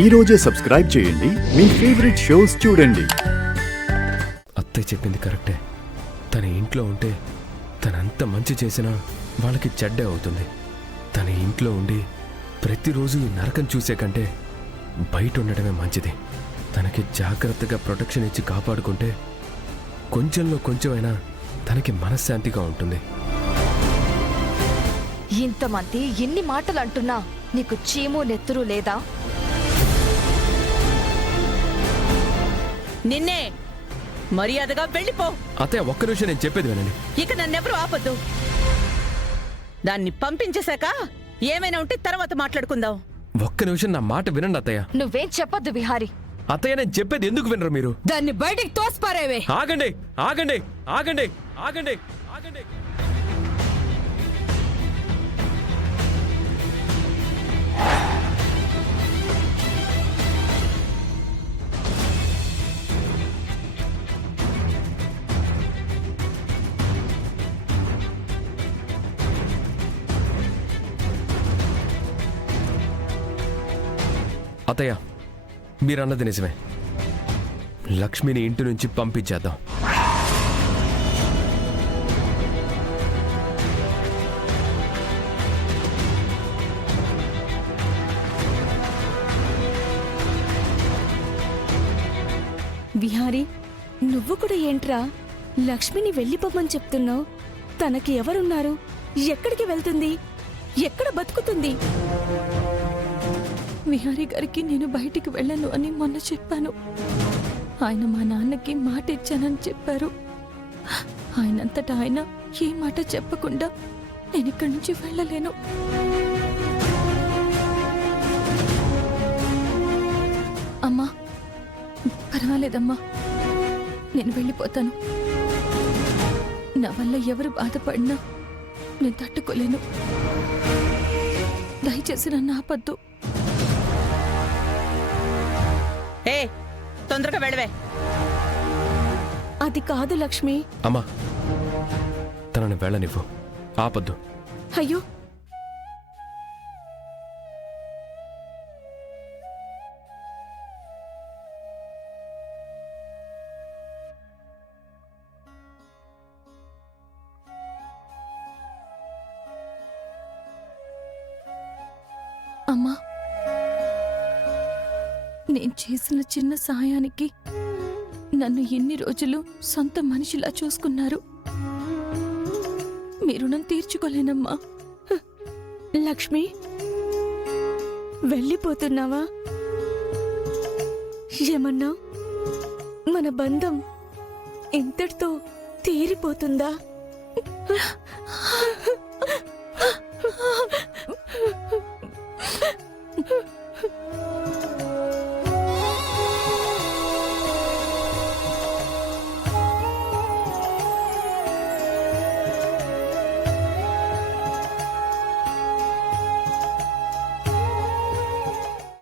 ఈ రోజే సబ్స్క్రైబ్ చేయండి, మీ ఫేవరెట్ షోస్ చూడండి. అత్తయ్య చెప్పింది కరెక్టే. తన ఇంట్లో ఉంటే తనంత మంచి చేసినా వాళ్ళకి చెడ్డే అవుతుంది. తన ఇంట్లో ఉండి ప్రతిరోజు ఈ నరకం చూసే కంటే బయట ఉండడమే మంచిది. తనకి జాగ్రత్తగా ప్రొటెక్షన్ ఇచ్చి కాపాడుకుంటే కొంచెంలో కొంచెమైనా తనకి మనశ్శాంతిగా ఉంటుంది. ఇంతమంది ఎన్ని మాటలు అంటున్నా నీకు చీము నెత్తురు లేదా? నిన్నే మర్యాదగా వెళ్ళిపో. అత్తయ్య ఒక్క నిమిషం నేను చెప్పేది వినండి. ఇక నన్నెవరూ ఆపొద్దు. దాన్ని పంపించేశాక ఏమైనా ఉంటే తర్వాత మాట్లాడుకుందాం. ఒక్క నిమిషం నా మాట వినండి అత్తయ్య. నువ్వేం చెప్పొద్దు విహారీ. అత్తయ్య నేను చెప్పేది ఎందుకు వినరు మీరు? దాన్ని బయటికి తోసిపారేవే. ఆగండి ఆగండి ఆగండి ఆగండి ఆగండి. అత్తయ్య మీరన్నది నిజమే. లక్ష్మిని ఇంటి నుంచి పంపించేద్దాం. విహారీ, నువ్వు కూడా ఏంట్రా లక్ష్మిని వెళ్ళిపోమని చెప్తున్నావు? తనకి ఎవరున్నారు? ఎక్కడికి వెళ్తుంది? ఎక్కడ బతుకుతుంది? విహారీ గారికి నేను బయటికి వెళ్ళను అని మొన్న చెప్పాను. ఆయన మా నాన్నకి మాట ఇచ్చానని చెప్పారు. ఆయనంతటా ఆయన ఏ మాట చెప్పకుండా నేను ఇక్కడి నుంచి వెళ్ళలేను. అమ్మా, పర్వాలేదమ్మా, నేను వెళ్ళిపోతాను. నా వల్ల ఎవరు బాధపడినా నేను తట్టుకోలేను. దయచేసి నన్ను ఆపద్దు. ఏ తొందరగా వెళ్ళవే. అది కాదు లక్ష్మి. అమ్మా తనని వెళ్ళనివ్వు, ఆపద్దు. అయ్యో, అమ్మా, నేను చేసిన చిన్న సహాయానికి నన్ను ఎన్ని రోజులు సొంత మనిషిలా చూసుకున్నారు. మీ రుణం తీర్చుకోలేనమ్మా. లక్ష్మి, వెళ్ళిపోతున్నావా? ఏమన్నా మన బంధం ఇంతటితో తీరిపోతుందా?